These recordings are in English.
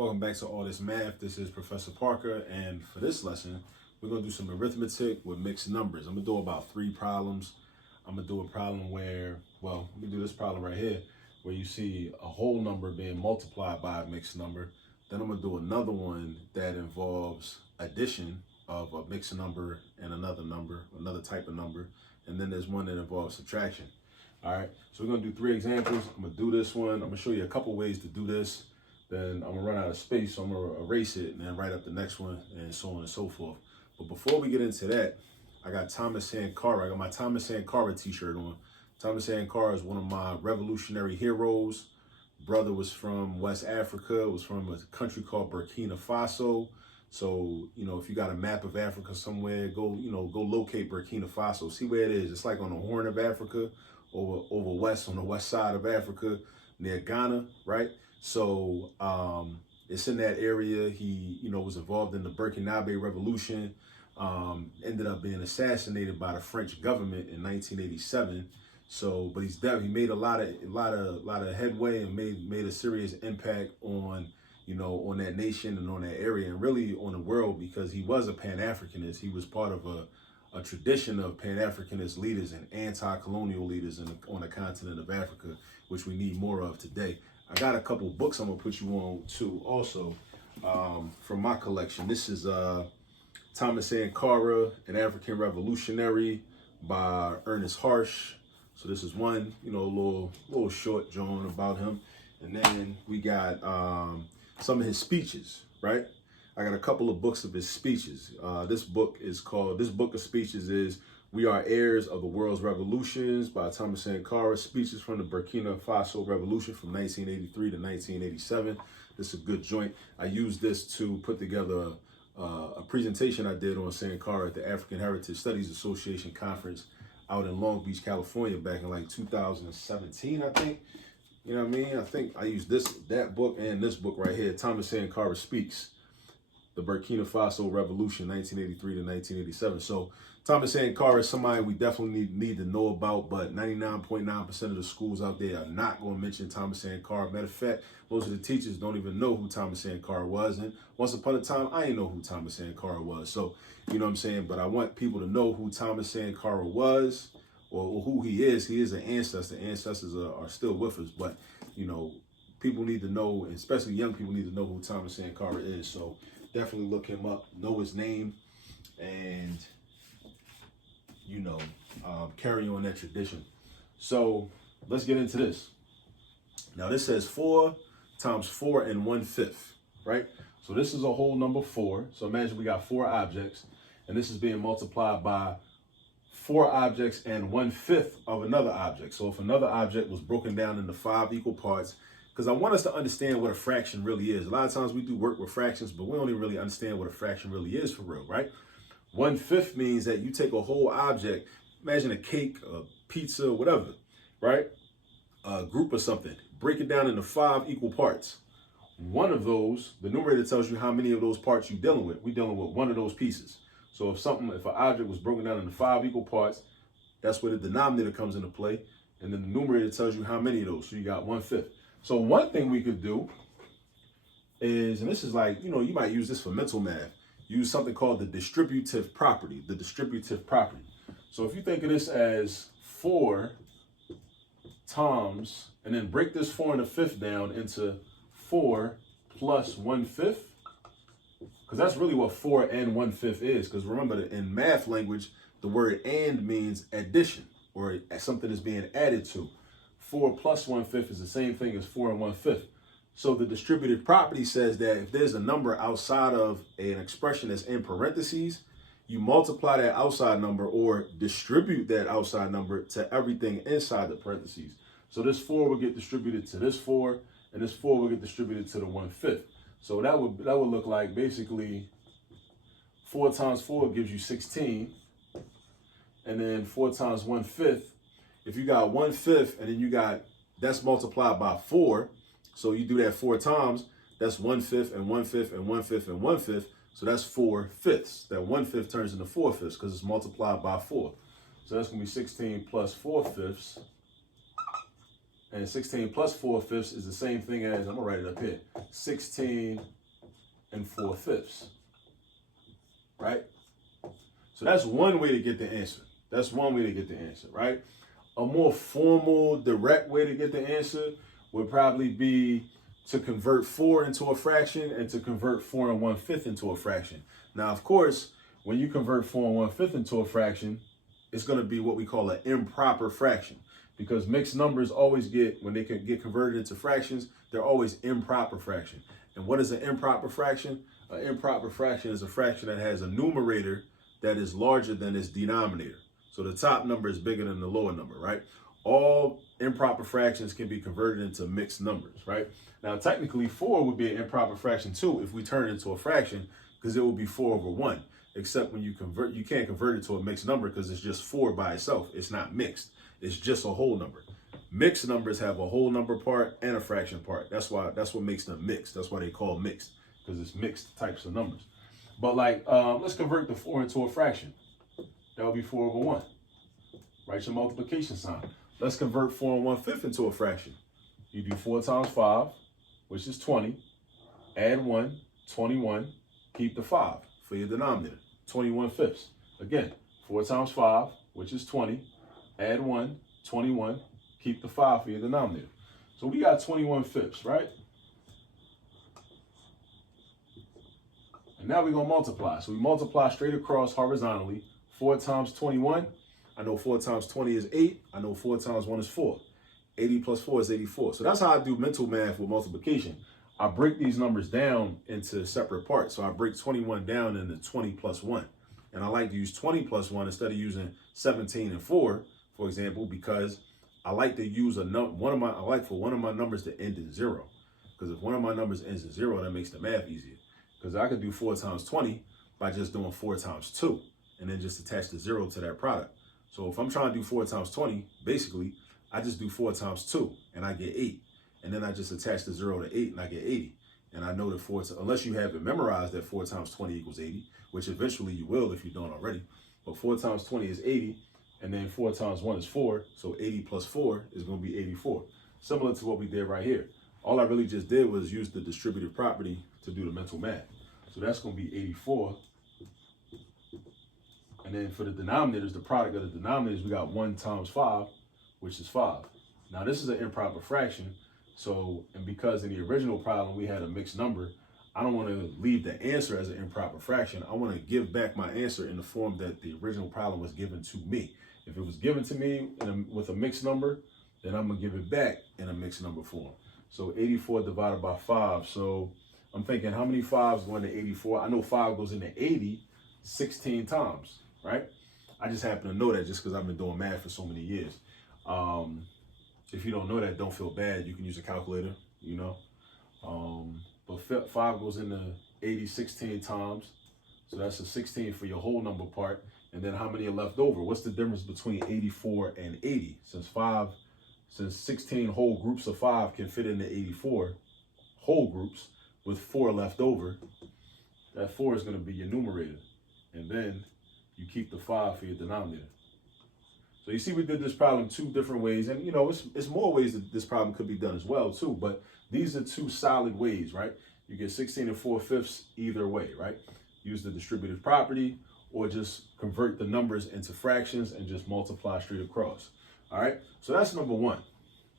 Welcome back to All This Math. This is Professor Parker, and for this lesson, we're going to do some arithmetic with mixed numbers. I'm going to do about 3 problems. I'm going to do a problem where, let me do this problem right here, where you see a whole number being multiplied by a mixed number. Then I'm going to do another one that involves addition of a mixed number and another number, another type of number. And then there's one that involves subtraction. All right, so we're going to do 3 examples. I'm going to do this one. I'm going to show you a couple ways to do this. Then I'm gonna run out of space, so I'm gonna erase it and then write up the next one and so on and so forth. But before we get into that, I got Thomas Sankara. I got my Thomas Sankara t-shirt on. Thomas Sankara is one of my revolutionary heroes. Brother was from West Africa, was from a country called Burkina Faso. So, if you got a map of Africa somewhere, go locate Burkina Faso. See where it is. It's like on the Horn of Africa, over west, on the west side of Africa, near Ghana, right? So it's in that area. He, was involved in the Burkinabe Revolution. Ended up being assassinated by the French government in 1987. So, but he made a lot of headway and made a serious impact on, on that nation and on that area and really on the world, because he was a Pan-Africanist. He was part of a tradition of Pan-Africanist leaders and anti-colonial leaders on the continent of Africa, which we need more of today. I got a couple books I'm gonna put you on too also from my collection. This is Thomas Sankara, An African Revolutionary by Ernest Harsh. So this is one, little short drawing about him. And then we got some of his speeches, right? I got a couple of books of his speeches. This book of speeches is We Are Heirs of the World's Revolutions by Thomas Sankara, Speeches from the Burkina Faso Revolution from 1983 to 1987. This is a good joint. I used this to put together a presentation I did on Sankara at the African Heritage Studies Association conference out in Long Beach, California back in like 2017, I think. You know what I mean? I think I used that book and this book right here, Thomas Sankara Speaks, the Burkina Faso Revolution, 1983 to 1987. So Thomas Sankara is somebody we definitely need to know about, but 99.9% of the schools out there are not going to mention Thomas Sankara. Matter of fact, most of the teachers don't even know who Thomas Sankara was. And once upon a time, I didn't know who Thomas Sankara was. So, you know what I'm saying? But I want people to know who Thomas Sankara was or who he is. He is an ancestor. Ancestors are still with us. But, people need to know, especially young people need to know who Thomas Sankara is. So definitely look him up, know his name, and carry on that tradition. So let's get into this. Now this says 4 times 4 and 1/5, right? So this is a whole number 4. So imagine we got 4 objects, and this is being multiplied by 4 objects and 1/5 of another object. So if another object was broken down into 5 equal parts, because I want us to understand what a fraction really is. A lot of times we do work with fractions, but we don't even really understand what a fraction really is for real, right? 1/5 means that you take a whole object, imagine a cake, a pizza, whatever, right? A group or something, break it down into 5 equal parts. One of those, the numerator tells you how many of those parts you're dealing with. We're dealing with one of those pieces. So if an object was broken down into 5 equal parts, that's where the denominator comes into play. And then the numerator tells you how many of those. So you got 1/5. So one thing we could do is, and this is like, you might use this for mental math, use something called the distributive property, So if you think of this as 4 times, and then break this 4 1/5 down into 4 plus 1/5, because that's really what 4 and 1/5 is. Because remember that in math language, the word and means addition, or something is being added to. 4 plus 1/5 is the same thing as 4 and 1/5. So the distributive property says that if there's a number outside of an expression that's in parentheses, you multiply that outside number or distribute that outside number to everything inside the parentheses. So this 4 will get distributed to this 4, and this 4 will get distributed to the 1/5. So that would look like basically 4 times 4 gives you 16, and then 4 times 1/5. If you got 1/5 and then that's multiplied by 4, so you do that 4 times, that's 1/5 and 1/5 and 1/5 and 1/5. So that's 4/5. That 1/5 turns into 4/5 because it's multiplied by 4. So that's going to be 16 plus 4/5 And 16 plus 4/5 is the same thing as, I'm gonna write it up here, 16 and 4/5, right? So that's one way to get the answer. That's one way to get the answer, right? A more formal, direct way to get the answer would probably be to convert 4 into a fraction and to convert 4 1/5 into a fraction. Now, of course, when you convert 4 1/5 into a fraction, it's going to be what we call an improper fraction, because mixed numbers always get, when they can get converted into fractions, they're always improper fraction. And what is an improper fraction? An improper fraction is a fraction that has a numerator that is larger than its denominator. So the top number is bigger than the lower number, right? All improper fractions can be converted into mixed numbers, right? Now, technically, 4 would be an improper fraction too if we turn it into a fraction, because it would be 4/1. Except when you convert, you can't convert it to a mixed number because it's just 4 by itself. It's not mixed. It's just a whole number. Mixed numbers have a whole number part and a fraction part. That's what makes them mixed. That's why they call mixed, because it's mixed types of numbers. But like, let's convert the 4 into a fraction. That would be 4/1. Write your multiplication sign. Let's convert 4 1/5 into a fraction. You do 4 times 5, which is 20. Add 1, 21. Keep the 5 for your denominator, 21/5. Again, 4 times 5, which is 20. Add 1, 21. Keep the 5 for your denominator. So we got 21/5, right? And now we're going to multiply. So we multiply straight across horizontally. 4 times 21. I know 4 times 20 is 8. I know 4 times 1 is 4. 80 plus 4 is 84. So that's how I do mental math with multiplication. I break these numbers down into separate parts. So I break 21 down into 20 plus 1. And I like to use 20 plus 1 instead of using 17 and 4, for example, because I like to use I like for one of my numbers to end in 0. Because if one of my numbers ends in 0, that makes the math easier. Because I could do 4 times 20 by just doing 4 times 2 and then just attach the 0 to that product. So if I'm trying to do 4 times 20, basically, I just do 4 times 2 and I get 8. And then I just attach the 0 to 8 and I get 80. And I know that unless you have it memorized that 4 times 20 equals 80, which eventually you will if you don't already. But 4 times 20 is 80, and then 4 times 1 is 4. So 80 plus 4 is going to be 84. Similar to what we did right here. All I really just did was use the distributive property to do the mental math. So that's going to be 84. And then for the denominators, the product of the denominators, we got 1 times 5, which is 5. Now this is an improper fraction. So, and because in the original problem, we had a mixed number, I don't want to leave the answer as an improper fraction. I want to give back my answer in the form that the original problem was given to me. If it was given to me with a mixed number, then I'm going to give it back in a mixed number form. So 84 divided by 5. So I'm thinking, how many 5s go into 84? I know 5 goes into 80 16 times, right? I just happen to know that just because I've been doing math for so many years. If you don't know that, don't feel bad. You can use a calculator, you know. But 5 goes into 80 16 times. So that's a 16 for your whole number part. And then how many are left over? What's the difference between 84 and 80? Since 16 whole groups of 5 can fit into 84 whole groups with 4 left over, that 4 is going to be your numerator. And then you keep the 5 for your denominator. So you see, we did this problem 2 different ways. And, you know, it's more ways that this problem could be done as well, too. But these are 2 solid ways, right? You get 16 and 4/5 either way, right? Use the distributive property or just convert the numbers into fractions and just multiply straight across. All right, so that's number 1.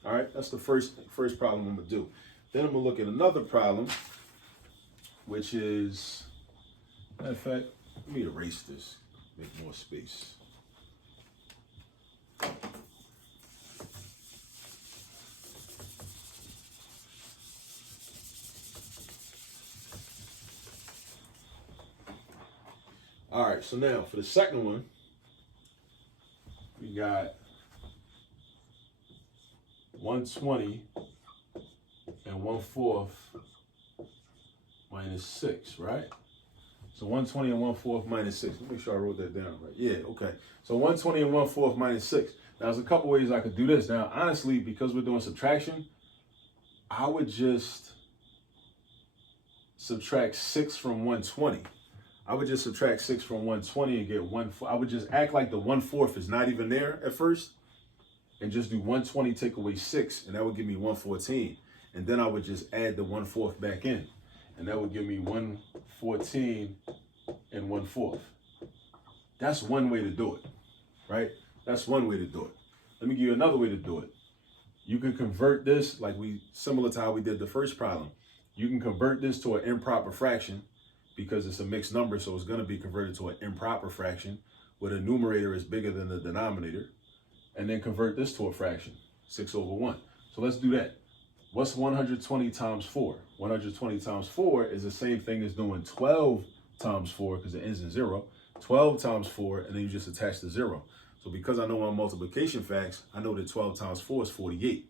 All right, that's the first problem I'm going to do. Then I'm going to look at another problem, which is, matter of fact, let me erase this, make more space. All right, so now for the second one, we got 120 and 1/4 minus 6, right? So 120 and 1/4 minus 6. Let me make sure I wrote that down right. Yeah, okay. So 120 and 1/4 minus 6. Now, there's a couple ways I could do this. Now, honestly, because we're doing subtraction, I would just subtract 6 from 120. I would just subtract 6 from 120 and get 1/4. I would just act like the 1/4 is not even there at first. and just do 120 take away 6, and that would give me 114. And then I would just add the 1/4 back in, and that would give me 114 and 1/4. That's one way to do it, right? That's one way to do it. Let me give you another way to do it. You can convert this similar to how we did the first problem. You can convert this to an improper fraction because it's a mixed number, so it's going to be converted to an improper fraction where the numerator is bigger than the denominator, and then convert this to a fraction, 6/1. So let's do that. What's 120 times 4? 120 times 4 is the same thing as doing 12 times 4 because it ends in 0. 12 times 4, and then you just attach the 0. So because I know my multiplication facts, I know that 12 times 4 is 48.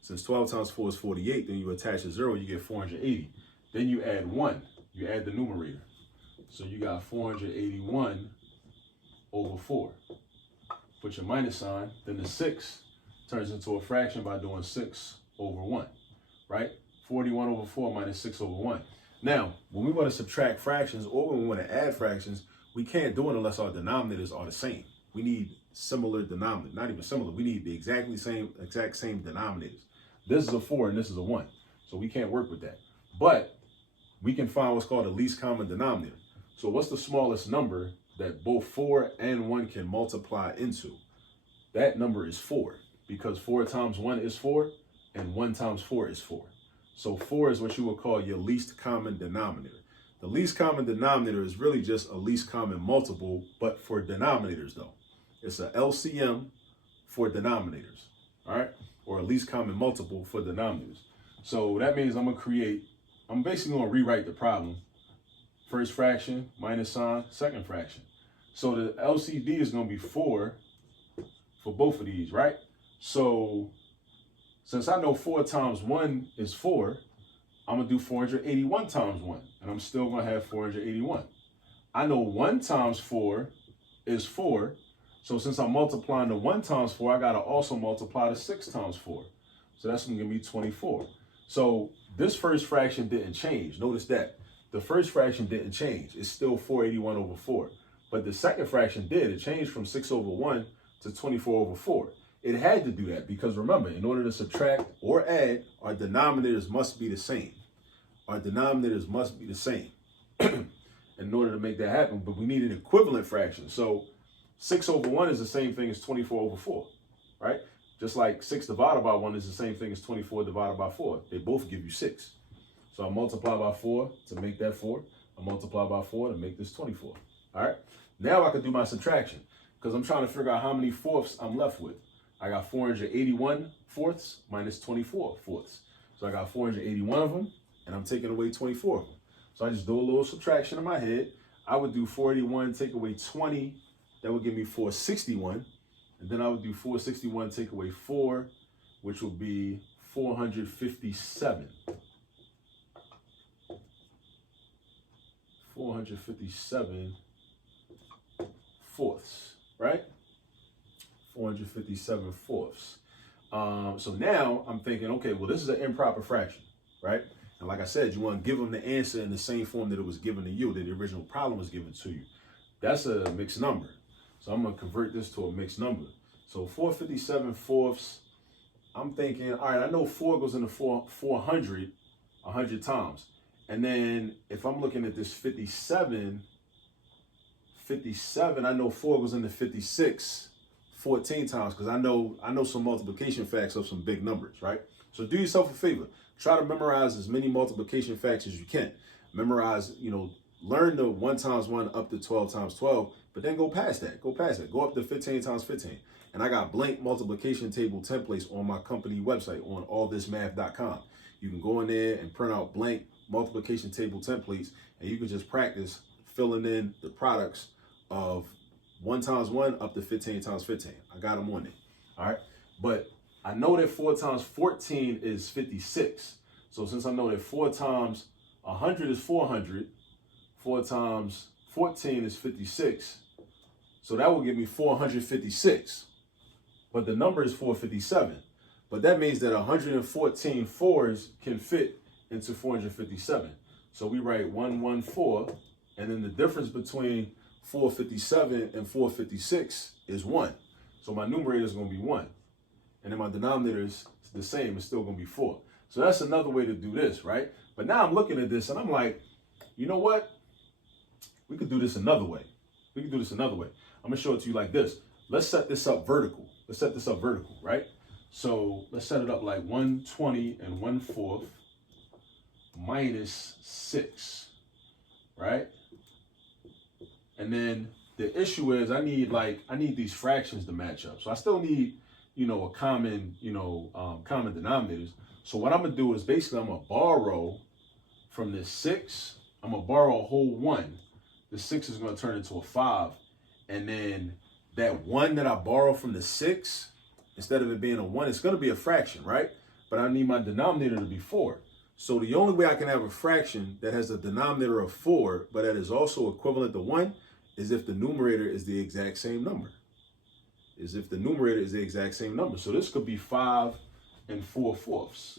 Since 12 times 4 is 48, then you attach a 0, you get 480. Then you add 1. You add the numerator. So you got 481 over 4. Put your minus sign. Then the 6 turns into a fraction by doing 6/1, right? 41 over 4 minus 6/1. Now, when we want to subtract fractions or when we want to add fractions, we can't do it unless our denominators are the same. We need similar denominators, not even similar. We need the exact same denominators. This is a 4 and this is a 1. So we can't work with that. But we can find what's called the least common denominator. So what's the smallest number that both 4 and 1 can multiply into? That number is 4, because 4 times 1 is 4 and 1 times 4 is 4. So 4 is what you would call your least common denominator. The least common denominator is really just a least common multiple, but for denominators though. It's a LCM for denominators, all right? Or a least common multiple for denominators. So that means I'm basically gonna rewrite the problem. First fraction, minus sign, second fraction. So the LCD is gonna be 4 for both of these, right? So since I know 4 times 1 is 4, I'm gonna do 481 times 1, and I'm still gonna have 481. I know 1 times 4 is 4, so since I'm multiplying the 1 times 4, I gotta also multiply the 6 times 4. So that's gonna give me 24. So this first fraction didn't change. Notice that. The first fraction didn't change. It's still 481 over 4. But the second fraction did. It changed from 6/1 to 24 over 4. It had to do that because remember, in order to subtract or add, our denominators must be the same. Our denominators must be the same in order to make that happen, but we need an equivalent fraction. So 6/1 is the same thing as 24 over 4, right? Just like 6 divided by 1 is the same thing as 24 divided by 4. They both give you 6. So I multiply by 4 to make that 4. I multiply by 4 to make this 24. All right. Now I can do my subtraction because I'm trying to figure out how many fourths I'm left with. I got 481 fourths minus 24 fourths. So I got 481 of them, and I'm taking away 24 of them. So I just do a little subtraction in my head. I would do 481 take away 20. That would give me 461. And then I would do 461 take away 4, which would be 457. 457 fourths, right? 457 fourths. So now I'm thinking, okay, well, this is an improper fraction, right? And like I said, you want to give them the answer in the same form that it was given to you, that the original problem was given to you. That's a mixed number. So I'm going to convert this to a mixed number. So 457 fourths, I'm thinking, all right, I know 4 goes into 400 100 times. And then if I'm looking at this 57, I know 4 goes into 56 14 times because I know some multiplication facts of some big numbers, right? So do yourself a favor. Try to memorize as many multiplication facts as you can. Memorize, learn the 1 times 1 up to 12 times 12, but then go past that. Go up to 15 times 15. And I got blank multiplication table templates on my company website on allthismath.com. You can go in there and print out blank multiplication table templates, and you can just practice filling in the products of 1 times 1 up to 15 times 15. I got them on there. All right. But I know that 4 times 14 is 56. So since I know that 4 times 100 is 400, 4 times 14 is 56. So that will give me 456. But the number is 457. But that means that 114 fours can fit into 457. So we write 114, and then the difference between 457 and 456 is 1. So my numerator is going to be 1. and then my denominator is the same, it's still gonna be 4. So that's another way to do this, right? But now I'm looking at this and I'm like, you know what? We could do this another way. We can do this another way. I'm gonna show it to you like this. Let's set this up vertical. Let's set this up vertical, right? So let's set it up like 120 and 1/4 minus 6, right? And then the issue is I need these fractions to match up. So I still need, a common, common denominators. So what I'm gonna do is basically I'm gonna borrow from this 6. I'm gonna borrow a whole 1. The 6 is gonna turn into a 5. And then that 1 that I borrow from the 6, instead of it being a 1, it's gonna be a fraction, right? But I need my denominator to be 4. So the only way I can have a fraction that has a denominator of 4, but that is also equivalent to 1, is if the numerator is the exact same number. So this could be 5 and 4/4,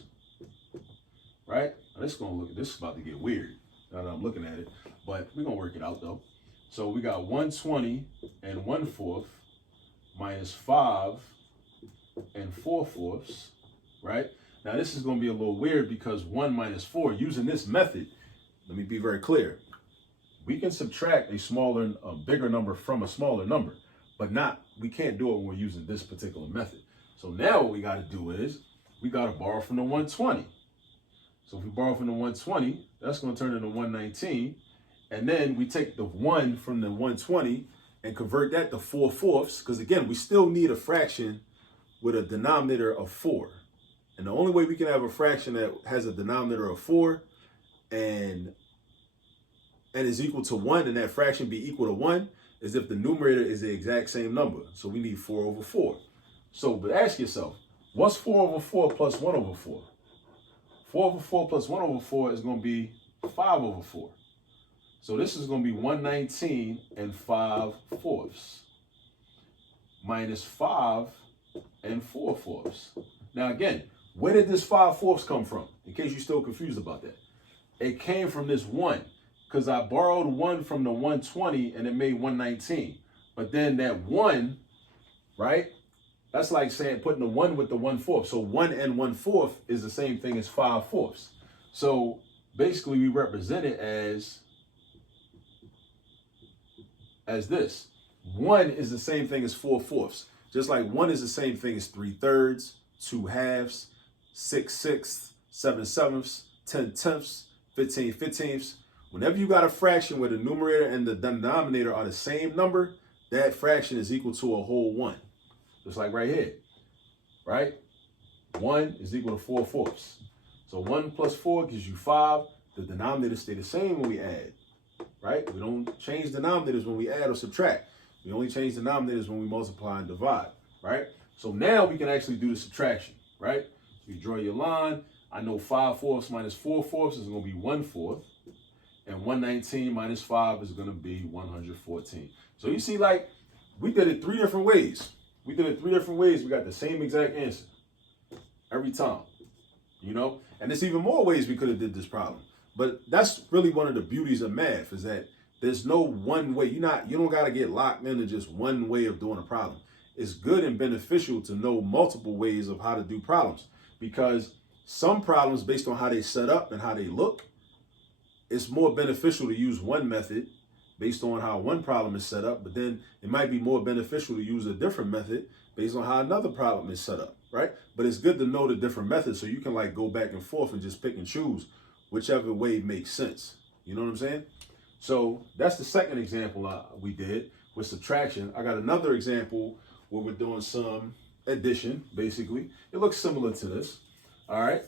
right? Now this is about to get weird now that I'm looking at it, but we're gonna work it out though. So we got 120 and 1/4 minus 5 and 4/4, right? Now this is gonna be a little weird because 1 minus 4, using this method, let me be very clear. We can subtract a bigger number from a smaller number, but we can't do it when we're using this particular method. So now what we gotta do is, we gotta borrow from the 120. So if we borrow from the 120, that's gonna turn into 119. And then we take the 1 from the 120 and convert that to 4/4, because again, we still need a fraction with a denominator of 4. And the only way we can have a fraction that has a denominator of 4 and is equal to 1, and that fraction be equal to 1, is if the numerator is the exact same number. So we need 4/4. So, but ask yourself, what's 4/4 plus 1/4? 4/4 plus 1/4 is going to be 5/4. So this is going to be 119 and 5/4 minus 5 and 4/4. Now again, where did this 5/4 come from? In case you're still confused about that. It came from this 1, because I borrowed 1 from the 120 and it made 119. But then that 1, right? That's like saying putting the 1 with the 1/4. So 1 and 1/4 is the same thing as 5/4. So basically we represent it as this. 1 is the same thing as 4/4. Just like 1 is the same thing as 3/3, 2/2, 6/6, 7/7, 10/10, 15/15. Whenever you got a fraction where the numerator and the denominator are the same number, that fraction is equal to a whole 1. Just like right here, right? 1 is equal to 4/4. So 1 plus 4 gives you 5. The denominators stay the same when we add, right? We don't change denominators when we add or subtract. We only change denominators when we multiply and divide, right? So now we can actually do the subtraction, right? So you draw your line. I know 5/4 minus 4/4 is going to be 1/4. And 119 minus 5 is going to be 114. So you see, like, we did it 3 different ways. We got the same exact answer every time, And there's even more ways we could have did this problem. But that's really one of the beauties of math, is that there's no one way. You don't got to get locked into just one way of doing a problem. It's good and beneficial to know multiple ways of how to do problems, because some problems, based on how they set up and how they look, it's more beneficial to use one method based on how one problem is set up, but then it might be more beneficial to use a different method based on how another problem is set up, right? But it's good to know the different methods so you can go back and forth and just pick and choose whichever way makes sense. You know what I'm saying? So that's the second example we did with subtraction. I got another example where we're doing some addition, basically. It looks similar to this, all right?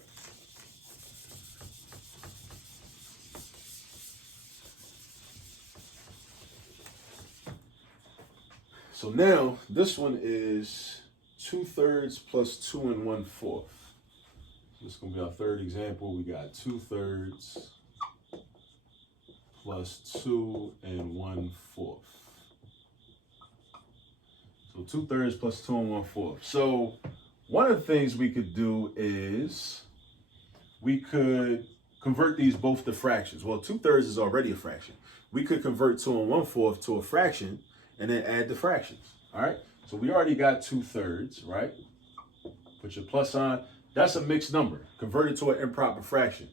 So now this one is 2/3 plus 2 1/4. This is going to be our third example. We got 2/3 plus 2 1/4. So 2/3 plus 2 1/4. So one of the things we could do is we could convert these both to fractions. Well, 2/3 is already a fraction. We could convert 2 1/4 to a fraction and then add the fractions. All right. So we already got 2/3, right? Put your plus sign. That's a mixed number. Convert it to an improper fraction.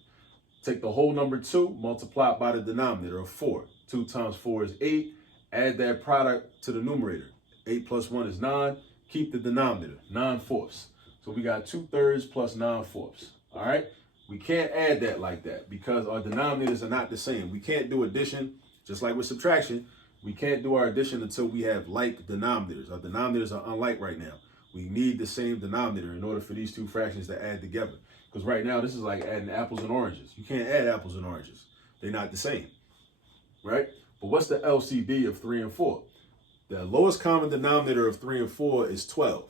Take the whole number 2, multiply it by the denominator of 4. 2 times 4 is 8. Add that product to the numerator. 8 plus 1 is 9. Keep the denominator, 9/4. So we got 2/3 plus 9/4. All right? We can't add that like that because our denominators are not the same. We can't do addition, just like with subtraction. We can't do our addition until we have like denominators. Our denominators are unlike right now. We need the same denominator in order for these two fractions to add together. Because right now, this is like adding apples and oranges. You can't add apples and oranges. They're not the same, right? But what's the LCD of 3 and 4? The lowest common denominator of 3 and 4 is 12,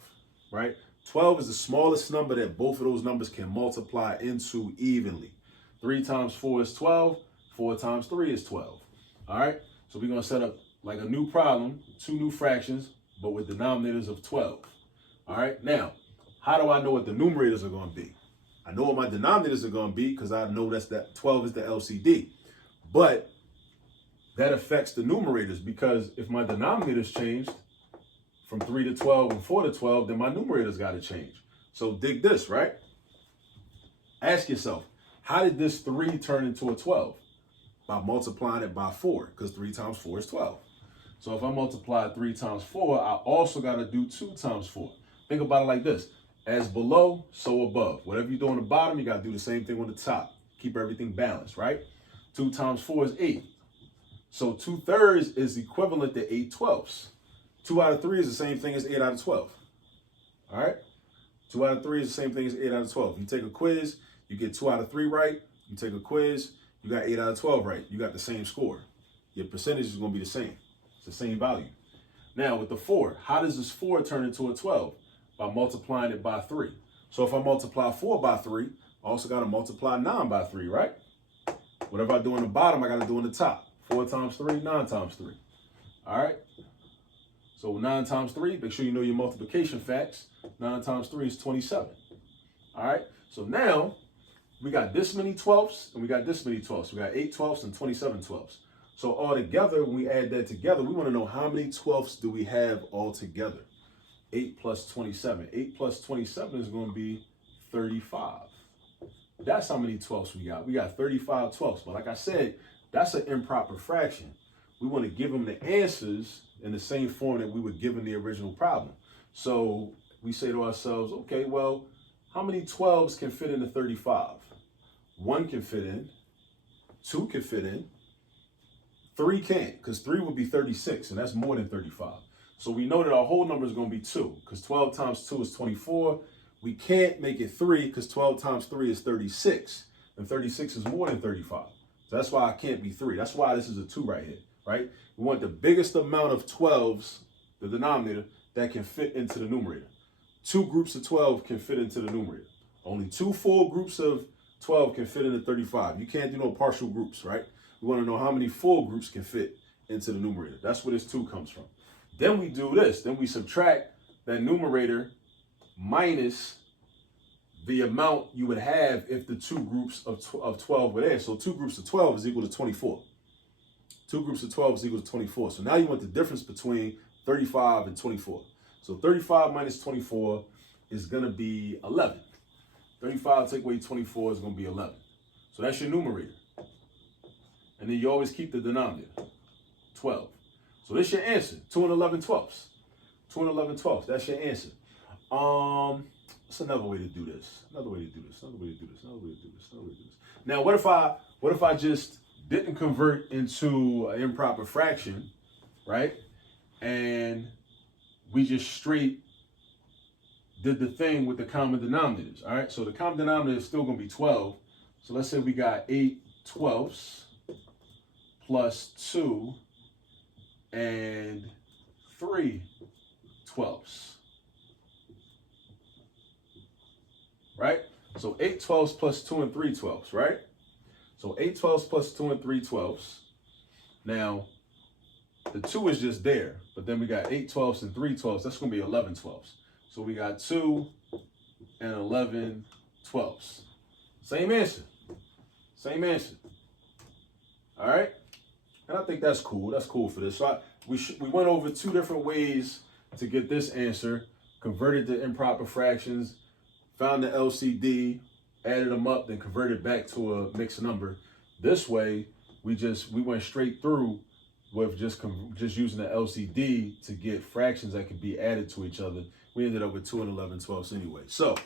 right? 12 is the smallest number that both of those numbers can multiply into evenly. 3 times 4 is 12. 4 times 3 is 12. All right? So we're going to set up like a new problem, 2 new fractions, but with denominators of 12. All right? Now, how do I know what the numerators are going to be? I know what my denominators are going to be because I know that 12 is the LCD. But that affects the numerators because if my denominators changed from 3 to 12 and 4 to 12, then my numerators got to change. So dig this, right? Ask yourself, how did this 3 turn into a 12? By multiplying it by 4, because 3 times 4 is 12. So if I multiply 3 times 4, I also got to do 2 times 4. Think about it like this. As below, so above. Whatever you do on the bottom, you got to do the same thing on the top. Keep everything balanced, right? 2 times 4 is 8. So 2/3 is equivalent to 8/12. 2 out of 3 is the same thing as 8 out of 12. All right? 2 out of 3 is the same thing as 8 out of 12. You take a quiz, you get 2 out of 3 right. You take a quiz, you got 8 out of 12 right. You got the same score. Your percentage is going to be the same. It's the same value. Now with the 4, how does this 4 turn into a 12? By multiplying it by 3. So if I multiply 4 by 3, I also got to multiply 9 by 3, right? Whatever I do on the bottom, I got to do on the top. 4 times 3, 9 times 3. All right? So 9 times 3, make sure you know your multiplication facts. 9 times 3 is 27. All right? So now we got this many 12ths and we got this many 12ths. We got 8 12ths and 27 12ths. So all together, when we add that together, we want to know how many 12ths do we have all together. 8 plus 27. 8 plus 27 is going to be 35. That's how many 12ths we got. We got 35 12ths. But like I said, that's an improper fraction. We want to give them the answers in the same form that we were given the original problem. So we say to ourselves, okay, well, how many 12s can fit into 35? 1 can fit in, 2 can fit in, 3 can't, because 3 would be 36, and that's more than 35. So we know that our whole number is going to be 2, because 12 times 2 is 24. We can't make it 3, because 12 times 3 is 36, and 36 is more than 35. So that's why I can't be 3. That's why this is a 2 right here, right? We want the biggest amount of 12s, the denominator, that can fit into the numerator. 2 groups of 12 can fit into the numerator. Only 2 full groups of 12 can fit into 35. You can't do no partial groups, right? We want to know how many full groups can fit into the numerator. That's where this 2 comes from. Then we do this. Then we subtract that numerator minus the amount you would have if the 2 groups of 12 were there. So 2 groups of 12 is equal to 24. 2 groups of 12 is equal to 24. So now you want the difference between 35 and 24. So 35 minus 24 is going to be 11. 35 take away 24 is going to be 11. So that's your numerator. And then you always keep the denominator, 12. So that's your answer, 2 and 11 twelfths. 2 and 11 twelfths, that's your answer. What's another way to do this? Another way to do this. Now, what if I just didn't convert into an improper fraction, right? And we just straight did the thing with the common denominators, all right? So the common denominator is still going to be 12. So let's say we got 8 twelfths plus 2 and 3 twelfths. Right? So 8 twelfths plus 2 and 3 twelfths, right? So 8 twelfths plus 2 and 3 twelfths. Now, the 2 is just there, but then we got 8 twelfths and 3 twelfths. That's going to be 11 twelfths. So we got 2 and 11 twelfths. Same answer. Same answer. All right? And I think that's cool. That's cool for this. So we went over 2 different ways to get this answer, converted to improper fractions, found the LCD, added them up, then converted back to a mixed number. This way, we went straight through with just using the LCD to get fractions that could be added to each other. We ended up with 2 and 11/12 anyway. So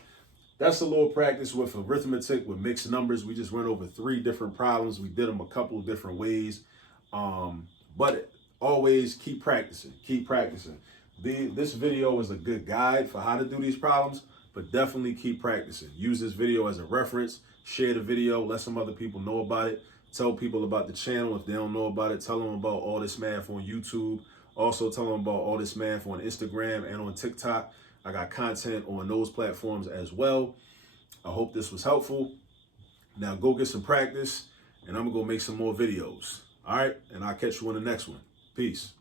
that's a little practice with arithmetic with mixed numbers. We just went over 3 different problems. We did them a couple of different ways. But always keep practicing, keep practicing. This video is a good guide for how to do these problems, but definitely keep practicing. Use this video as a reference, share the video, let some other people know about it. Tell people about the channel if they don't know about it. Tell them about All This Math on YouTube. Also tell them about All This Math on Instagram and on TikTok. I got content on those platforms as well. I hope this was helpful. Now go get some practice, and I'm gonna go make some more videos. All right, and I'll catch you on the next one. Peace.